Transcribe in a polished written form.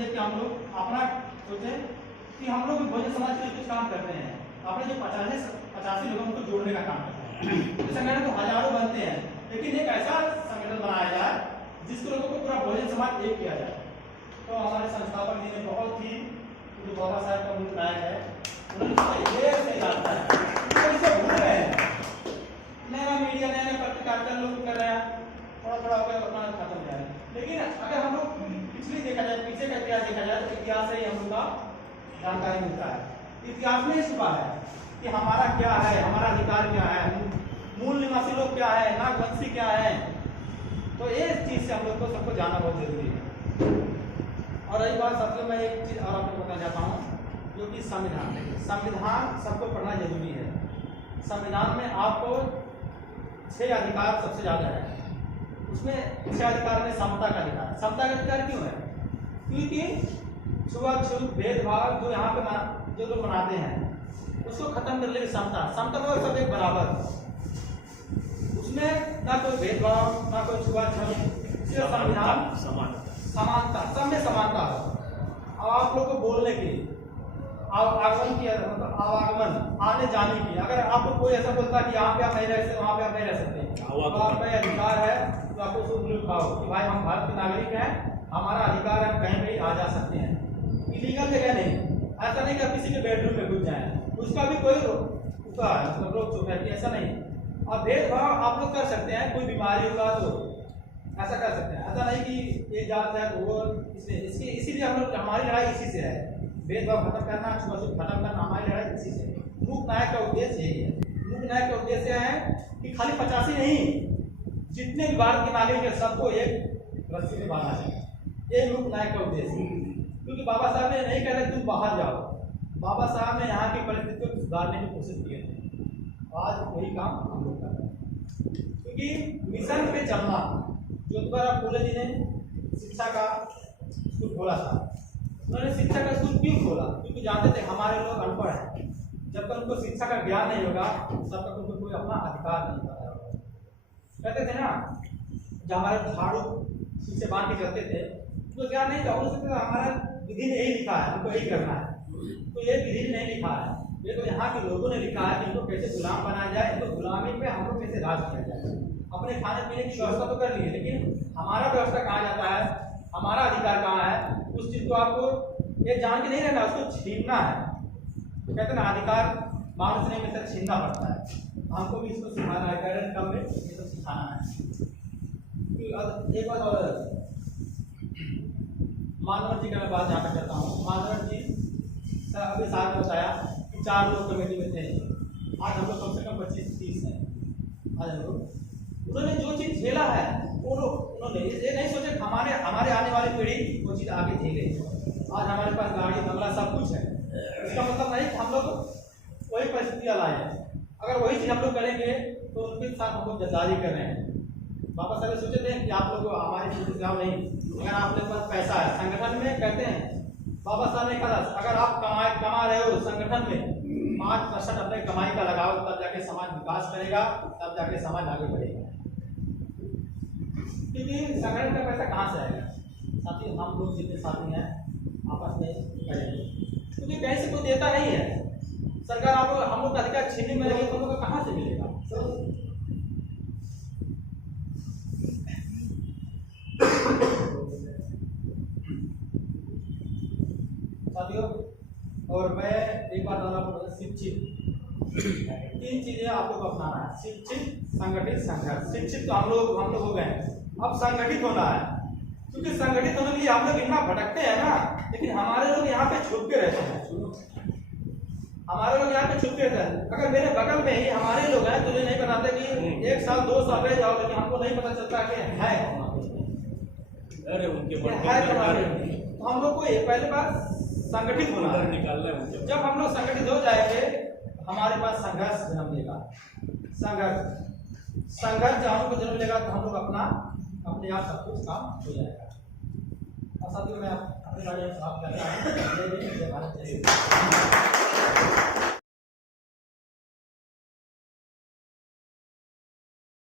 देख के हम लोग अपना सोचे कि हम लोग बहुजन समाज के लिए कुछ काम करते हैं, अपने जो 85 लोगों को जोड़ने का काम करते हैं। संगठन तो हजारों बनते हैं, लेकिन एक ऐसा संगठन बनाया जाए जिसके लोगों को पूरा बहुजन समाज एक किया जाए। तो हमारे संस्थापक जी ने बहुत ही, जो बाबा साहब का मूल नायक है, उन्होंने ये सही जानता है, तो इसे भूल रहे हैं। नया मीडिया, नया पत्रकारिता लोग कर रहे हैं, थोड़ा थोड़ा होकर अपना खत्म हो जाए। लेकिन अगर हम लोग पिछले देखा जाए, पीछे का इतिहास देखा जाए, तो इतिहास से ही हम लोग का जानकारी मिलता है। इतिहास में छुपा है कि हमारा क्या है, हमारा अधिकार क्या है, मूल निवासी लोग क्या है, नागवंशी क्या है। तो इस चीज से हम लोग को सबको जानना बहुत जरूरी है। और रही बात सबसे, मैं एक चीज और आपको बताना चाहता हूँ, जो कि संविधान सबको पढ़ना जरूरी है। संविधान में आपको 6 अधिकार सबसे ज्यादा है। उसमें 6 अधिकार में समता का अधिकार है। समता का अधिकार क्यों है? क्योंकि छुआछूत भेदभाव जो यहाँ पे जो लोग बनाते हैं उसको खत्म कर ले। समता मतलब सब एक बराबर, उसमें ना कोई भेदभाव, ना कोई छुआछूत, सिर्फ संविधान समानता, सब में समानता है। अब आप लोग को बोलने की, आगमन की, आवागमन, आने जाने की, अगर आपको कोई ऐसा बोलता कि यहाँ पे आप नहीं रह सकते, वहाँ पे आप नहीं रह सकते, तो आपका अधिकार है, तो आपको उसको लिखाओ कि भाई हम भारत के नागरिक हैं, हमारा अधिकार है, हम कहीं भी आ जा सकते हैं। इलीगल जगह नहीं, ऐसा नहीं कि आप किसी के बेडरूम में घुस जाए, उसका भी कोई मतलब रोक टोक है कि ऐसा नहीं। और भेदभाव आप लोग कर सकते हैं, कोई बीमारी होगा तो ऐसा कर सकते हैं, ऐसा नहीं कि एक जात है तो वो इसीलिए हम लोग, हमारी लड़ाई इसी से है। भेदभाव खत्म करना, छुआछूत खत्म करना, हमारी लड़ाई इसी से। मूक नायक का उद्देश्य यही है। मूक नायक का उद्देश्य है कि खाली 85 नहीं, जितने भी भारत के नागरिक है सबको एक रस्सी में बांधना चाहिए। ये मूक नायक का उद्देश्य है। क्योंकि बाबा साहब ने नहीं कह रहे तुम बाहर जाओ, बाबा साहब ने यहाँ की परिस्थितियों को सुधारने की कोशिश की है। आज वही काम हम लोग कर रहे हैं। क्योंकि मिशन पे चलना, ज्योतिबा फूले जी ने शिक्षा का स्कूल खोला था। उन्होंने शिक्षा का स्कूल क्यों खोला? क्योंकि जानते थे हमारे लोग अनपढ़ हैं, जब तक उनको शिक्षा का ज्ञान नहीं होगा तब तक उनको कोई अपना अधिकार नहीं पता होगा। कहते थे ना, जब हमारे झाड़ू से बांध के चलते थे तो ज्ञान नहीं था, उनको हमारा विधि ने यही लिखा है, हमको यही करना है। तो ये विधि नहीं लिखा है, ये तो यहाँ के लोगों ने लिखा है कि इनको कैसे गुलाम बनाया जाए, इनको गुलामी पे हम लोग कैसे राज किया जाए। अपने खाने पीने की व्यवस्था तो कर लिए, लेकिन हमारा व्यवस्था कहाँ जाता है, हमारा अधिकार कहाँ है, उस चीज को आपको ये जान के नहीं रहना, उसको छीनना है। तो कहते ना अधिकार मांग से नहीं मिलता, छीनना पड़ता है। हमको भी इसको सिखाना है, पेरेंट कम में ये सब सिखाना है। एक बात और, मानव जी का मैं बात जानना चाहता हूँ। मानव जी अभी साहब ने बताया कि 4 लोग कमेटी में थे, आज हम लोग कम से कम 25-30 हैं। आज हम लोग, उन्होंने जो चीज झेला है उन्होंने ये नहीं सोचे हमारे आने वाली पीढ़ी वो चीज आगे झेले। आज हमारे पास गाड़ी बंगला सब कुछ है, इसका मतलब नहीं कि हम लोग वही परिस्थितियाँ लाए हैं। अगर वही चीज हम लोग करेंगे तो उनके साथ हम लोग गद्दारी कर रहे हैं। बाबा साहब सोचे थे कि आप लोग हमारी चीज से नहीं, अगर आपके पास पैसा है, संगठन में कहते हैं बाबा साहब ने कहा अगर आप कमा रहे हो संगठन में 5% अपने कमाई का लगाओ, तब जाके समाज विकास करेगा, तब जाके समाज आगे बढ़ेगा। क्योंकि संगठन का पैसा कहाँ से आएगा? साथी हम लोग जितने साथी हैं आपस में करेंगे, क्योंकि कहीं से कोई देता नहीं है। सरकार आप हम लोग का अधिकार छीनने में लगे तो हम लोग को कहाँ से मिलेगा? साथियों, और मैं एक बात और आपको बता, शिक्षित 3 चीजें आप लोग को अपनाना है। शिक्षित, संगठित, संघर्ष। शिक्षित तो हम लोग हो गए, अब संगठित होना है। क्योंकि संगठित होने के लिए हम लोग इतना भटकते हैं ना, लेकिन हमारे लोग यहाँ पे छुप के रहते हैं। हमारे लोग यहाँ पे छुप के रहते हैं। अगर मेरे बगल में ही हमारे लोग हैं, तुझे नहीं बताते कि 1 साल 2 साल रह जाओ, लेकिन हमको नहीं पता चलता कि है अरे उनके तो हम लोग को पहले बात संगठित होना है। जब हम लोग संगठित हो जाएंगे हमारे पास संघर्ष जन्म लेगा। संघर्ष जब हमको जन्म लेगा तो हम लोग अपने आप सब कुछ काम हो जाएगा। और साथियों, मैं अपने बारे में बात करता हूँ।